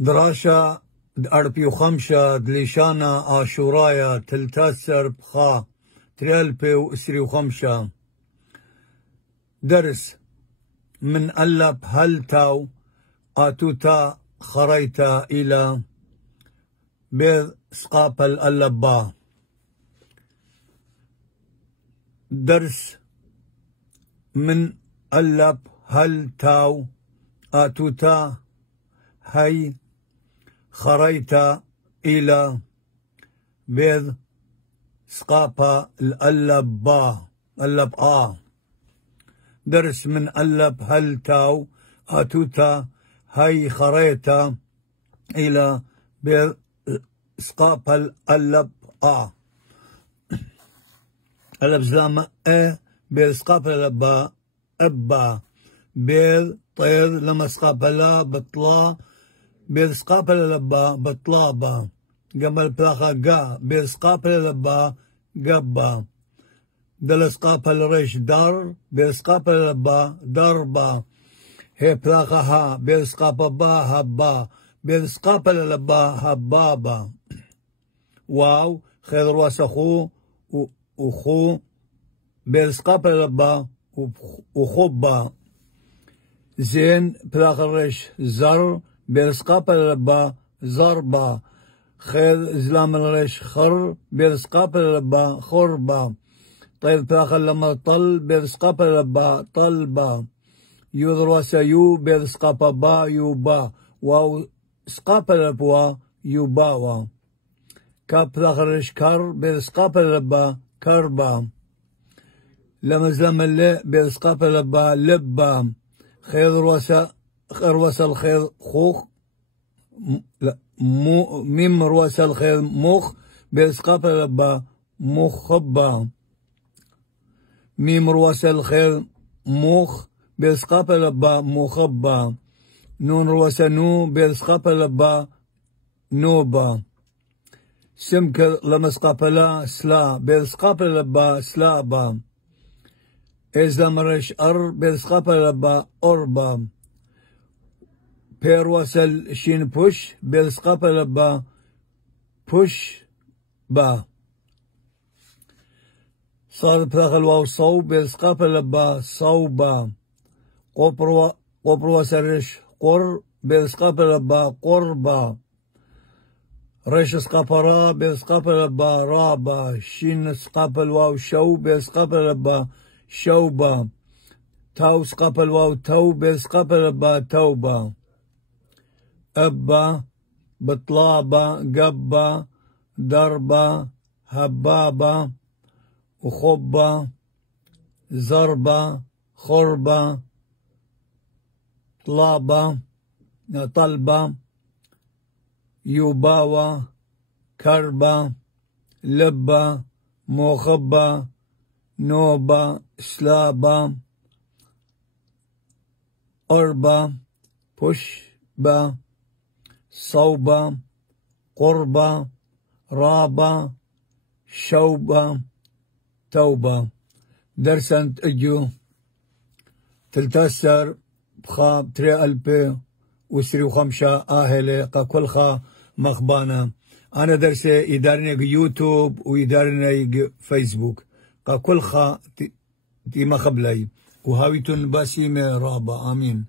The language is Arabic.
دراشا أربيو خمشة دليشانا آشورايا تلتاسر بخا تريالبيو إسريو خمشة. درس من ألب هلتاو آتوتا خريتا إلى بيض سقاپ الألبا. درس من ألب هلتاو آتوتا هي خريتا إلى بيض سقاپا الألبا ألبا. درس من ألب هلتاو آتوتا هي خريتا إلى بيض سقاپا الألبا. ألب زلامة بيض سقاپا الألبا أبا بيض طير لما سقاپا لا بطلا بيض سقاپا الألبا بطلابا قبل بلاخا قا بيض سقاپا الألبا قبا دل سقاپا الريش دار بيض سقاپا الألبا دربا هي بلاخا ها بيض سقاپا با هبا بيض سقاپا الألبا هبابا. واو خير واسخو وخو بيض سقاپا الألبا وخبا. زين بلاخا الريش زر بيض سقاپا الألبا زربا خير زلام الريش خر بيض سقاپا الألبا خربا. طيب بلاخا لما طل بيض سقاپا الألبا طلبا. يوذر وسيو بيض سقاپا با يوبا واو سقاپا الألبا يوباوا. كاب بلاخا الريش كر بيض سقاپا الألبا كربا. لما زلام اللي بيض سقاپا الألبا لبا خير وسا الخير خوخ لا ميم رواسا الخير مخ بيض سقاپا الألبا مخبا. ميم رواسا الخير مخ بيض سقاپا الألبا مخبا. نون رواسا نو بيض سقاپا الألبا نوبا. سمك لما سقاپا لا سلا بيض سقاپا الألبا سلابا. إذا مرش أر بيض سقاپا الألبا أربا. بير وصل شين بوش بيض سقاپا الألبا بوش با. صار بلاخا الواو صو بيض سقاپا الألبا صوبا. قبر وصل رش قر بيض سقاپا الألبا قربا. رش سقاپا را بيض سقاپا الألبا رابا. شين سقاپا الواو شو بيض سقاپا الألبا شوبا. تاو سقاپا الواو تو بيض سقاپا الألبا توبا. أبا بطلابا قبا دربا هبابا وخبا زربا خربا طلابا طلبا يوباوا كربا لبا مخبا نوبا سلابا أربا بوشبا صوبا قربا رابا شوبا توبا. درسا اجو تلتاسر بخا تري ألبي وسري وخمشة آهلي قاكلخا مخبانا. أنا درسي إدارنا يوتيوب وإدارنا فيسبوك قاكلخا تي مخبلي وهاويتون باسيمة رابا. آمين.